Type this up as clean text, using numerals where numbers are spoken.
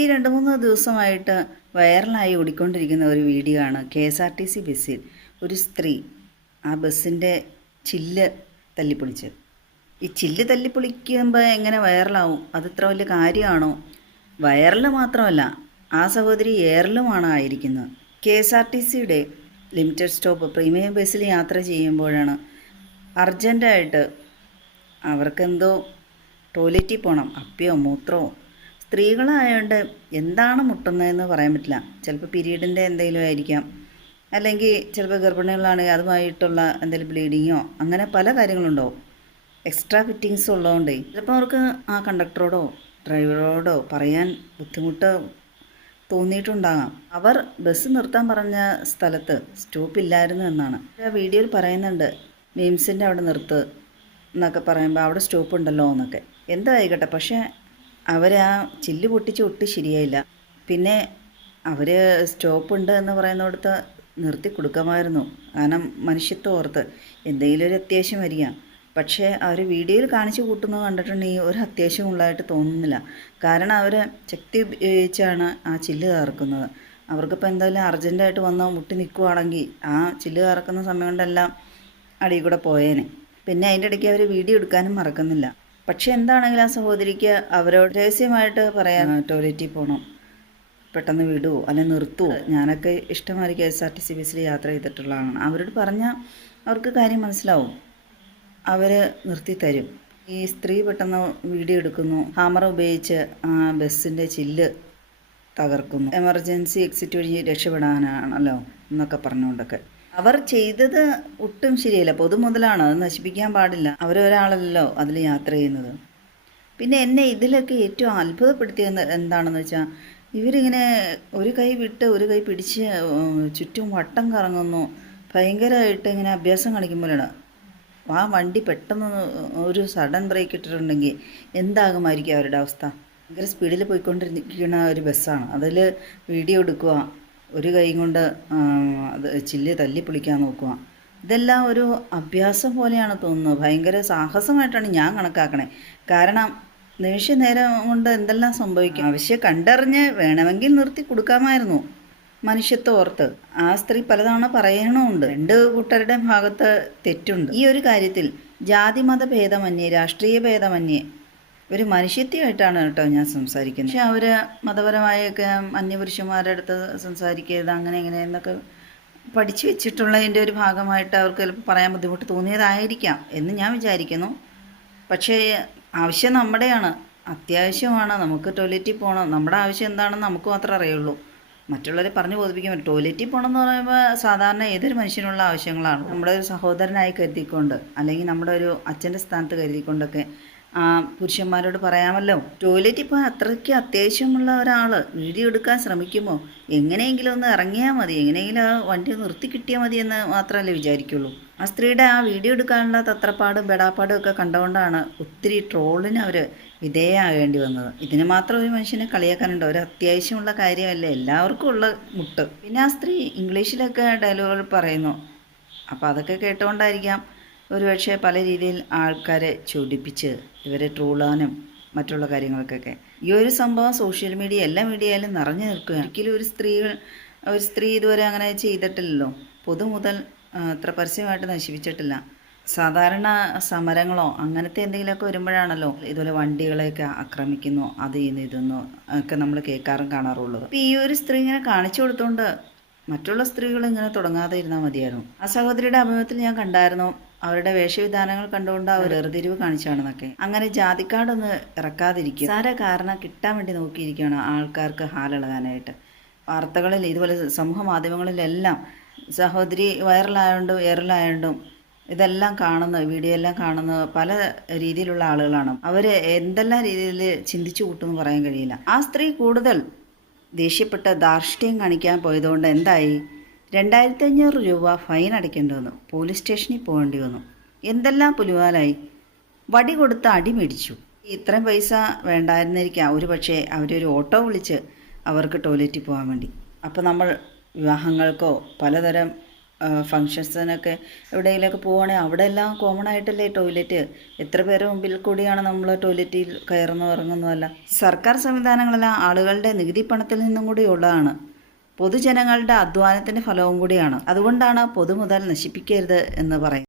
ഇപ്പോൾ ഈ 2-3 ദിവസമായിട്ട് വൈറലായി ഓടിക്കൊണ്ടിരിക്കുന്ന ഒരു വീഡിയോ ആണ്. KSRTC ബസ്സിൽ ഒരു സ്ത്രീ ആ ബസ്സിൻ്റെ ചില്ല് തല്ലിപ്പൊളിച്ചത്. ഈ ചില്ല് തല്ലിപ്പൊളിക്കുമ്പോൾ എങ്ങനെ വൈറലാവും? അത് ഇത്ര വലിയ കാര്യമാണോ? വൈറൽ മാത്രമല്ല, ആ സഹോദരി എയറിലുമാണ് ആയിരിക്കുന്നത്. KSRTCയുടെ ലിമിറ്റഡ് സ്റ്റോപ്പ് പ്രീമിയം ബസ്സിൽ യാത്ര ചെയ്യുമ്പോഴാണ് അർജൻറ്റായിട്ട് അവർക്കെന്തോ ടോയ്ലറ്റിൽ പോകണം, അപ്പിയോ മൂത്രമോ. സ്ത്രീകളായതുകൊണ്ട് എന്താണ് മുട്ടുന്നതെന്ന് പറയാൻ പറ്റില്ല. ചിലപ്പോൾ പീരീഡിൻ്റെ എന്തെങ്കിലും ആയിരിക്കാം, അല്ലെങ്കിൽ ചിലപ്പോൾ ഗർഭിണികളാണെങ്കിൽ അതുമായിട്ടുള്ള എന്തെങ്കിലും ബ്ലീഡിങ്ങോ, അങ്ങനെ പല കാര്യങ്ങളുണ്ടാവും. എക്സ്ട്രാ ഫിറ്റിങ്സ് ഉള്ളതുകൊണ്ടേ ചിലപ്പോൾ അവർക്ക് ആ കണ്ടക്ടറോടോ ഡ്രൈവറോടോ പറയാൻ ബുദ്ധിമുട്ട് തോന്നിയിട്ടുണ്ടാകാം. അവർ ബസ് നിർത്താൻ പറഞ്ഞ സ്ഥലത്ത് സ്റ്റോപ്പില്ലായിരുന്നു എന്നാണ് ആ വീഡിയോയിൽ പറയുന്നുണ്ട്. മീംസിൻ്റെ അവിടെ നിർത്ത് എന്നൊക്കെ പറയുമ്പോൾ അവിടെ സ്റ്റോപ്പ് ഉണ്ടല്ലോ എന്നൊക്കെ. എന്തായിക്കട്ടെ, പക്ഷേ അവർ ആ ചില്ല് പൊട്ടിച്ച് ഒട്ടും ശരിയായില്ല. പിന്നെ അവർ സ്റ്റോപ്പുണ്ട് എന്ന് പറയുന്നിടത്ത് നിർത്തി കൊടുക്കാമായിരുന്നു. കാരണം മനുഷ്യത്വം ഓർത്ത് എന്തെങ്കിലും ഒരു അത്യാവശ്യം വരിക. പക്ഷേ അവർ വീഡിയോയിൽ കാണിച്ചു കൂട്ടുന്നത് കണ്ടിട്ടുണ്ടെങ്കിൽ ഒരു അത്യാവശ്യമുള്ളതായിട്ട് തോന്നുന്നില്ല. കാരണം അവർ ശക്തി ഉപയോഗിച്ചാണ് ആ ചില്ല് തകർക്കുന്നത്. അവർക്കിപ്പോൾ എന്തായാലും അർജൻറ്റായിട്ട് വന്ന് മുട്ടി നിൽക്കുവാണെങ്കിൽ ആ ചില്ല് തകർക്കുന്ന സമയം കൊണ്ടെല്ലാം അടിയിൽ കൂടെ പോയേനെ. പിന്നെ അതിൻ്റെ ഇടയ്ക്ക് അവർ വീഡിയോ എടുക്കാനും മറക്കുന്നില്ല. പക്ഷേ എന്താണെങ്കിലും ആ സഹോദരിക്ക് അവരോട് രഹസ്യമായിട്ട് പറയാൻ ടോയ്ലറ്റിൽ പോകണം, പെട്ടെന്ന് വിടുവോ അല്ലെങ്കിൽ നിർത്തുവോ. ഞാനൊക്കെ ഇഷ്ടമായി KSRTC ബസ്സിൽ യാത്ര ചെയ്തിട്ടുള്ളതാണ്. അവരോട് പറഞ്ഞാൽ അവർക്ക് കാര്യം മനസ്സിലാവും, അവർ നിർത്തി തരും. ഈ സ്ത്രീ പെട്ടെന്ന് വീഡിയോ എടുക്കുന്നു, ഹാമർ ഉപയോഗിച്ച് ആ ബസ്സിൻ്റെ ചില്ല് തകർക്കുന്നു. എമർജൻസി എക്സിറ്റ് വഴി രക്ഷപ്പെടാനാണല്ലോ എന്നൊക്കെ പറഞ്ഞുകൊണ്ടൊക്കെ. അവർ ചെയ്തത് ഒട്ടും ശരിയല്ല. പൊതുമുതലാണ്, അത് നശിപ്പിക്കാൻ പാടില്ല. അവരൊരാളല്ലോ അതിൽ യാത്ര ചെയ്യുന്നത്. പിന്നെ എന്നെ ഇതിലൊക്കെ ഏറ്റവും അത്ഭുതപ്പെടുത്തിയത് എന്താണെന്ന് വെച്ചാൽ, ഇവരിങ്ങനെ ഒരു കൈ വിട്ട് ഒരു കൈ പിടിച്ച് ചുറ്റും വട്ടം കറങ്ങുന്നു. ഭയങ്കരമായിട്ട് ഇങ്ങനെ അഭ്യാസം കാണിക്കുമ്പോഴാണ്. ആ വണ്ടി പെട്ടെന്ന് ഒരു സഡൻ ബ്രേക്ക് ഇട്ടിട്ടുണ്ടെങ്കിൽ എന്താകുമായിരിക്കും അവരുടെ അവസ്ഥ? ഭയങ്കര സ്പീഡിൽ പോയിക്കൊണ്ടിരിക്കുന്ന ഒരു ബസ്സാണ്. അതിൽ വീഡിയോ എടുക്കുക, ഒരു കൈ കൊണ്ട് അത് ചില്ല് തല്ലിപ്പൊളിക്കാൻ നോക്കുക. ഇതെല്ലാം ഒരു അഭ്യാസം പോലെയാണ് തോന്നുന്നത്. ഭയങ്കര സാഹസമായിട്ടാണ് ഞാൻ കണക്കാക്കണേ. കാരണം നിമിഷ നേരം കൊണ്ട് എന്തെല്ലാം സംഭവിക്കും. ആവശ്യം കണ്ടറിഞ്ഞ് വേണമെങ്കിൽ നിർത്തി കൊടുക്കാമായിരുന്നു, മനുഷ്യത്വം ഓർത്ത്. ആ സ്ത്രീ പലതവണ പറയണമുണ്ട്. രണ്ട് കൂട്ടരുടെ ഭാഗത്ത് തെറ്റുണ്ട്. ഈ ഒരു കാര്യത്തിൽ ജാതി മത ഭേദമന്യേ, രാഷ്ട്രീയ ഭേദമന്യേ ഒരു മനുഷ്യത്വമായിട്ടാണ് കേട്ടോ ഞാൻ സംസാരിക്കുന്നത്. പക്ഷെ അവർ മതപരമായൊക്കെ അന്യപുരുഷന്മാരുടെ അടുത്ത് സംസാരിക്കരുത്, അങ്ങനെ ഇങ്ങനെ എന്നൊക്കെ പഠിച്ചു വെച്ചിട്ടുള്ളതിൻ്റെ ഒരു ഭാഗമായിട്ട് അവർക്ക് ചിലപ്പോൾ പറയാൻ ബുദ്ധിമുട്ട് തോന്നിയതായിരിക്കാം എന്ന് ഞാൻ വിചാരിക്കുന്നു. പക്ഷേ ആവശ്യം നമ്മുടെയാണ്, അത്യാവശ്യമാണ്. നമുക്ക് ടോയ്ലറ്റിൽ പോകണം. നമ്മുടെ ആവശ്യം എന്താണെന്ന് നമുക്ക് മാത്രമേ അറിയുള്ളൂ. മറ്റുള്ളവരെ പറഞ്ഞു ബോധിപ്പിക്കാൻ പറ്റും. ടോയ്ലറ്റിൽ പോകണം എന്ന് പറയുമ്പോൾ സാധാരണ ഏതൊരു മനുഷ്യനുള്ള ആവശ്യങ്ങളാണ്. നമ്മുടെ ഒരു സഹോദരനായി കരുതിക്കൊണ്ട്, അല്ലെങ്കിൽ നമ്മുടെ ഒരു അച്ഛൻ്റെ സ്ഥാനത്ത് കരുതിക്കൊണ്ടൊക്കെ പുരുഷന്മാരോട് പറയാമല്ലോ. ടോയ്ലറ്റിൽ പോകാൻ അത്രയ്ക്ക് അത്യാവശ്യമുള്ള ഒരാൾ വീഡിയോ എടുക്കാൻ ശ്രമിക്കുമ്പോൾ എങ്ങനെയെങ്കിലും ഒന്ന് ഇറങ്ങിയാൽ മതി, എങ്ങനെയെങ്കിലും ആ വണ്ടി നിർത്തി കിട്ടിയാൽ മതി എന്ന് മാത്രമല്ലേ വിചാരിക്കുള്ളൂ. ആ സ്ത്രീയുടെ ആ വീഡിയോ എടുക്കാനുള്ള തത്രപ്പാടും ബെടാപ്പാടും ഒക്കെ കണ്ടുകൊണ്ടാണ് ഒത്തിരി ട്രോളിന് അവർ വിധേയമാകേണ്ടി വന്നത്. ഇതിന് മാത്രം ഒരു മനുഷ്യനെ കളിയാക്കാനുണ്ടോ? ഒരു അത്യാവശ്യമുള്ള കാര്യമല്ലേ, എല്ലാവർക്കും ഉള്ള മുട്ട്. പിന്നെ ആ സ്ത്രീ ഇംഗ്ലീഷിലൊക്കെ ഡയലോഗുകൾ പറയുന്നു. അപ്പോൾ അതൊക്കെ കേട്ടുകൊണ്ടായിരിക്കാം ഒരുപക്ഷെ പല രീതിയിൽ ആൾക്കാരെ ചൊടിപ്പിച്ച് ഇവരെ ട്രോളാനും മറ്റുള്ള കാര്യങ്ങൾക്കൊക്കെ. ഈ ഒരു സംഭവം സോഷ്യൽ മീഡിയ, എല്ലാ മീഡിയയിലും നിറഞ്ഞു നിൽക്കുകയാണ്. ഒരിക്കലും ഒരു സ്ത്രീ ഇതുവരെ അങ്ങനെ ചെയ്തിട്ടില്ലല്ലോ. പൊതുമുതൽ അത്ര പരസ്യമായിട്ട് നശിപ്പിച്ചിട്ടില്ല. സാധാരണ സമരങ്ങളോ അങ്ങനത്തെ എന്തെങ്കിലുമൊക്കെ വരുമ്പോഴാണല്ലോ ഇതുപോലെ വണ്ടികളെയൊക്കെ ആക്രമിക്കുന്നു, അത് ചെയ്യുന്നു ഇതെന്നോ ഒക്കെ നമ്മൾ കേൾക്കാറും കാണാറുള്ളത്. അപ്പോൾ ഈ ഒരു സ്ത്രീ ഇങ്ങനെ കാണിച്ചു കൊടുത്തുകൊണ്ട് മറ്റുള്ള സ്ത്രീകൾ ഇങ്ങനെ തുടങ്ങാതെ ഇരുന്നാൽ മതിയായിരുന്നു. ആ സഹോദരിയുടെ അഭിമുഖത്തിൽ ഞാൻ കണ്ടായിരുന്നു, അവരുടെ വേഷവിധാനങ്ങൾ കണ്ടുകൊണ്ട് അവർ എറുതിരിവ് കാണിച്ചാണെന്നൊക്കെ. അങ്ങനെ ജാതിക്കാടൊന്ന് ഇറക്കാതിരിക്കും. സാര കാരണം കിട്ടാൻ വേണ്ടി നോക്കിയിരിക്കുകയാണ് ആൾക്കാർക്ക് ഹാലിളകാനായിട്ട്. വാർത്തകളിൽ ഇതുപോലെ സമൂഹ മാധ്യമങ്ങളിലെല്ലാം സഹോദരി വൈറലായതുകൊണ്ടും എയറിലായതുകൊണ്ടും ഇതെല്ലാം കാണുന്ന വീഡിയോ എല്ലാം കാണുന്ന പല രീതിയിലുള്ള ആളുകളാണ്. അവർ എന്തെല്ലാം രീതിയിൽ ചിന്തിച്ചു കൂട്ടുമെന്ന് പറയാൻ കഴിയില്ല. ആ സ്ത്രീ കൂടുതൽ ദേഷ്യപ്പെട്ട ധാർഷ്ട്യം കാണിക്കാൻ പോയതുകൊണ്ട് എന്തായി? 2500 രൂപ ഫൈൻ അടയ്ക്കേണ്ടി വന്നു. പോലീസ് സ്റ്റേഷനിൽ പോകേണ്ടി വന്നു. എന്തെല്ലാം പുലിവാലായി. വടി കൊടുത്ത് അടി മേടിച്ചു. ഇത്രയും പൈസ വേണ്ടായിരുന്നിരിക്കാം ഒരു പക്ഷേ അവരൊരു ഓട്ടോ വിളിച്ച് അവർക്ക് ടോയ്ലറ്റിൽ പോകാൻ വേണ്ടി. അപ്പോൾ നമ്മൾ വിവാഹങ്ങൾക്കോ പലതരം ഫങ്ഷൻസിനൊക്കെ എവിടെയെങ്കിലുമൊക്കെ പോവുകയാണെങ്കിൽ അവിടെ എല്ലാം കോമൺ ആയിട്ടല്ലേ ടോയ്ലറ്റ്. എത്ര പേരുടെ മുമ്പിൽ കൂടിയാണ് നമ്മൾ ടോയ്ലറ്റിൽ കയറുന്നു ഇറങ്ങുന്നതല്ല. സർക്കാർ സംവിധാനങ്ങളെല്ലാം ആളുകളുടെ നികുതി പണത്തിൽ നിന്നും കൂടി ഉള്ളതാണ്. പൊതുജനങ്ങളുടെ അധ്വാനത്തിൻ്റെ ഫലവും കൂടിയാണ്. അതുകൊണ്ടാണ് പൊതുമുതൽ നശിപ്പിക്കരുത് എന്ന് പറയുന്നത്.